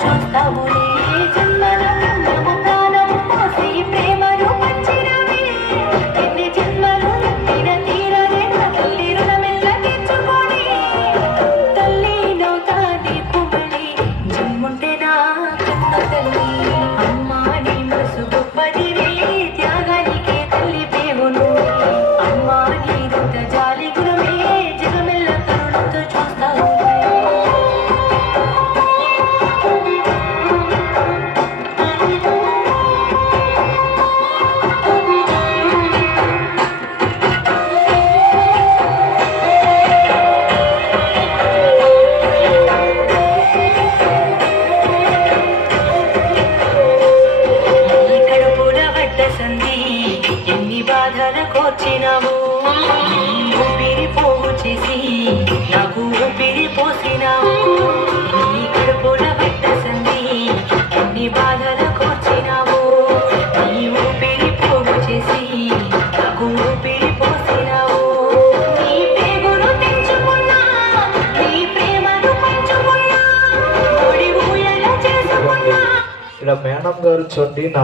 చూస్తావులే జన్మల పుణ్యము ప్రాణం పోసి ప్రేమను పంచినవే ఎన్ని జన్మలు ఎత్తిన తీరనే తల్లి రుణమెల్ల తీర్చుకొని తల్లి నవ్వుతాది కుమలి జన్ముంటే నా కన్న తల్లి అమ్మా నీ మనసు గొప్పదివే త్యాగానికే తల్లి పేవును అమ్మా నీదంత జాలి గుణమే జగమెల్ల కరుణతో చూస్తావు ఎన్ని బాధల కోర్చినావు ఊపిరి పోగు చేసి నాకు ఊపిరి పోసినావు నీ కడుపుల పట్ట సంధి ఎన్ని బాధల కోర్చినావు నీ ఊపిరి పోగు చేసి నాకు ఊపిరి పోసినావు నీ పేగును తెచ్చుకున్నా నీ ప్రేమను పంచుకున్నా ఓడి ఊయల చేసుకున్నా. ఇక్కడ మేడం గారు చూడండి నా